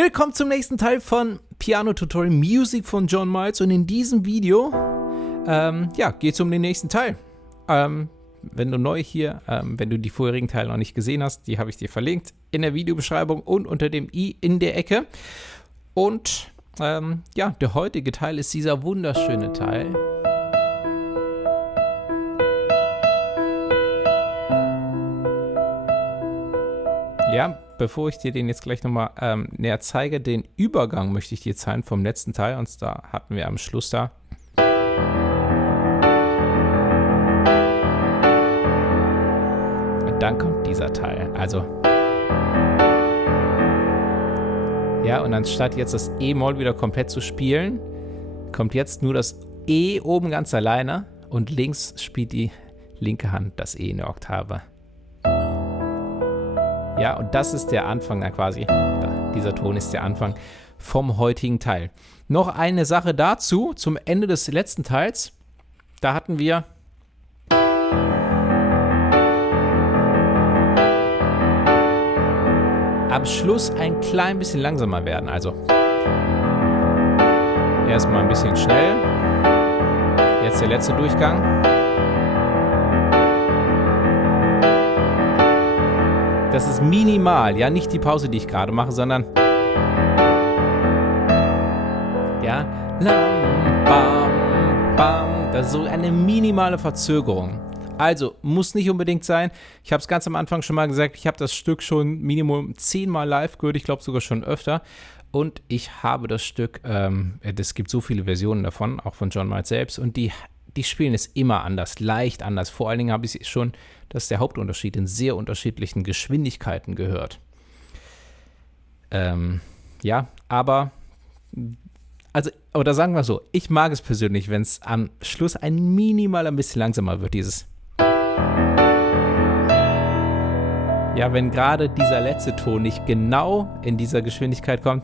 Willkommen zum nächsten Teil von Piano Tutorial Music von John Miles und in diesem Video geht es um den nächsten Teil. Wenn du neu hier, wenn du die vorherigen Teile noch nicht gesehen hast, die habe ich dir verlinkt in der Videobeschreibung und unter dem i in der Ecke. Und der heutige Teil ist dieser wunderschöne Teil. Ja, bevor ich dir den jetzt gleich nochmal näher zeige, den Übergang möchte ich dir zeigen vom letzten Teil. Und da hatten wir am Schluss da. Und dann kommt dieser Teil. Also. Ja, und anstatt jetzt das E-Moll wieder komplett zu spielen, kommt jetzt nur das E oben ganz alleine und links spielt die linke Hand das E in der Oktave. Ja, und das ist der Anfang dann quasi. Dieser Ton ist der Anfang vom heutigen Teil. Noch eine Sache dazu, zum Ende des letzten Teils. Da hatten wir am Schluss ein klein bisschen langsamer werden. Also erstmal ein bisschen schnell. Jetzt der letzte Durchgang. Das ist minimal, ja, nicht die Pause, die ich gerade mache, sondern ja, lam, bam, bam, das ist so eine minimale Verzögerung. Also, muss nicht unbedingt sein. Ich habe es ganz am Anfang schon mal gesagt, ich habe das Stück schon Minimum 10-mal live gehört, ich glaube sogar schon öfter. Und ich habe das Stück, es gibt so viele Versionen davon, auch von John Miles selbst, und die spielen es immer anders, leicht anders. Vor allen Dingen habe ich schon, das ist der Hauptunterschied, in sehr unterschiedlichen Geschwindigkeiten gehört. Aber sagen wir so, ich mag es persönlich, wenn es am Schluss ein bisschen langsamer wird, dieses. Ja, wenn gerade dieser letzte Ton nicht genau in dieser Geschwindigkeit kommt.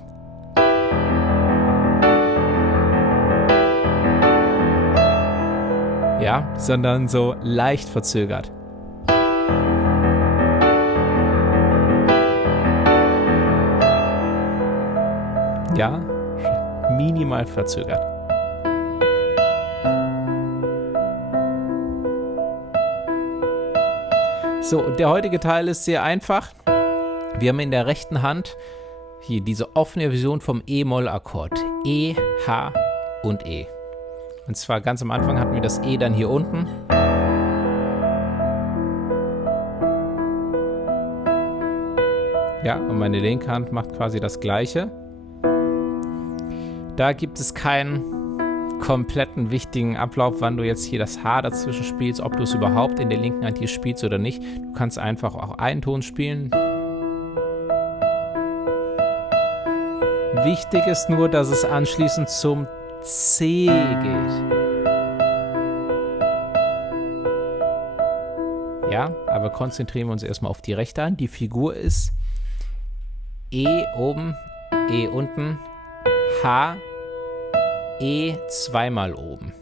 Ja, sondern so leicht verzögert. Ja, minimal verzögert. So, und der heutige Teil ist sehr einfach. Wir haben in der rechten Hand hier diese offene Version vom E-Moll-Akkord. E, H und E. Und zwar ganz am Anfang hatten wir das E dann hier unten. Ja, und meine linke Hand macht quasi das Gleiche. Da gibt es keinen kompletten wichtigen Ablauf, wann du jetzt hier das H dazwischen spielst, ob du es überhaupt in der linken Hand hier spielst oder nicht. Du kannst einfach auch einen Ton spielen. Wichtig ist nur, dass es anschließend zum C geht. Ja, aber konzentrieren wir uns erstmal auf die rechte Hand. Die Figur ist E oben, E unten, H, E zweimal oben.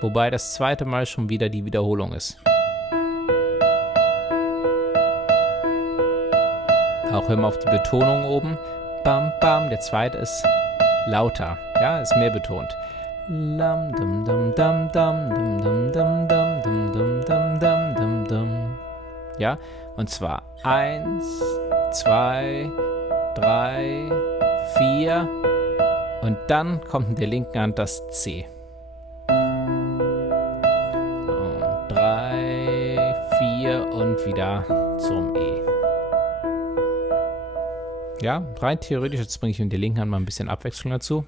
Wobei das zweite Mal schon wieder die Wiederholung ist. Auch hör mal auf die Betonung oben. Bam, bam. Der zweite ist lauter. Ja, ist mehr betont. Lam, dum, dum, dum, dum, dum, dum, dum, dum, dum, dum, dum, dum, dum. Ja, und zwar 1, 2, 3, 4 und dann kommt in der linken Hand das C. Und 3, 4 und wieder zum E. Ja, rein theoretisch, jetzt bringe ich in der linken Hand mal ein bisschen Abwechslung dazu.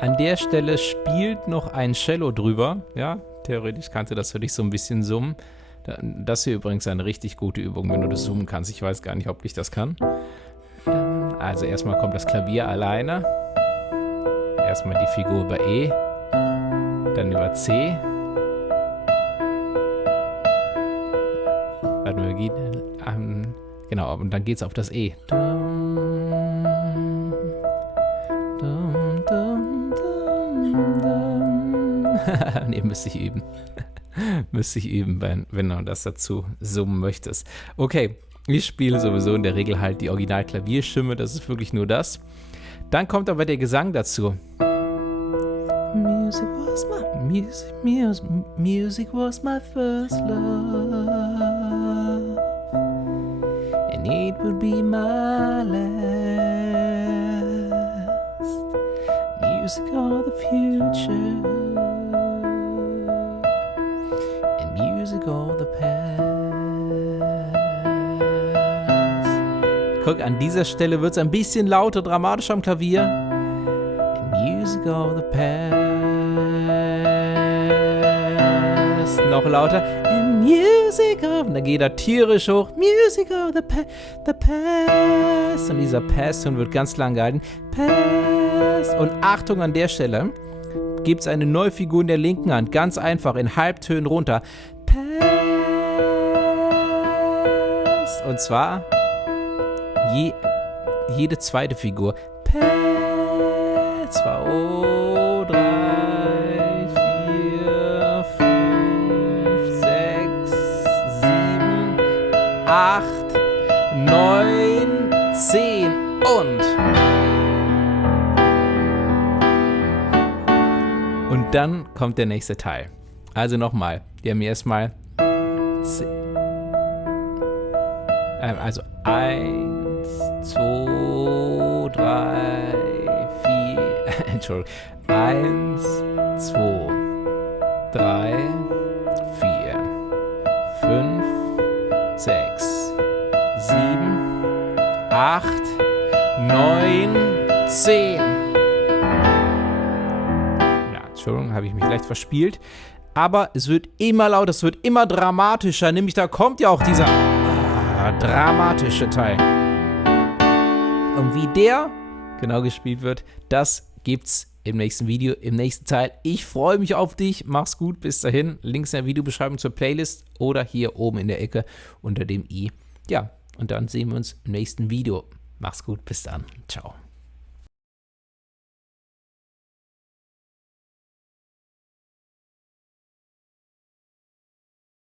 An der Stelle spielt noch ein Cello drüber. Ja, theoretisch kannst du das für dich so ein bisschen summen. Das hier übrigens eine richtig gute Übung, wenn du das summen kannst. Ich weiß gar nicht, ob ich das kann. Also erstmal kommt das Klavier alleine. Erstmal die Figur über E, dann über C. Warte mal, genau, und dann geht's auf das E. Nee, müsste ich üben. Müsste ich üben, wenn du das dazu summen möchtest. Okay, ich spiele sowieso in der Regel halt die Original-Klavierstimme, das ist wirklich nur das. Dann kommt aber der Gesang dazu. Music was my first love, and it would be my last. Music of the future, and music of the past. Guck, an dieser Stelle wird es ein bisschen lauter, dramatischer am Klavier. And music of the past. Noch lauter. And music of... Und dann geht er tierisch hoch. Music of the past. Und dieser Past-Ton wird ganz lang gehalten. Past. Und Achtung, an der Stelle gibt es eine neue Figur in der linken Hand. Ganz einfach, in Halbtönen runter. Past. Und zwar jede zweite Figur. Past. 2, 3, 4, 5, 6, 7, 8, 9, 10 und dann kommt der nächste Teil. Also nochmal, wir haben erstmal 10, also 1, 2, 3, 4, Entschuldigung, 1, 2, 3, 4, 5, 6, 7, 8, 9, 10. Ja, Entschuldigung, habe ich mich leicht verspielt. Aber es wird immer lauter, es wird immer dramatischer. Nämlich da kommt ja auch dieser dramatische Teil. Und wie der genau gespielt wird, das gibt's im nächsten Video, im nächsten Teil. Ich freue mich auf dich. Mach's gut. Bis dahin. Links in der Videobeschreibung zur Playlist oder hier oben in der Ecke unter dem i. Ja, und dann sehen wir uns im nächsten Video. Mach's gut. Bis dann. Ciao.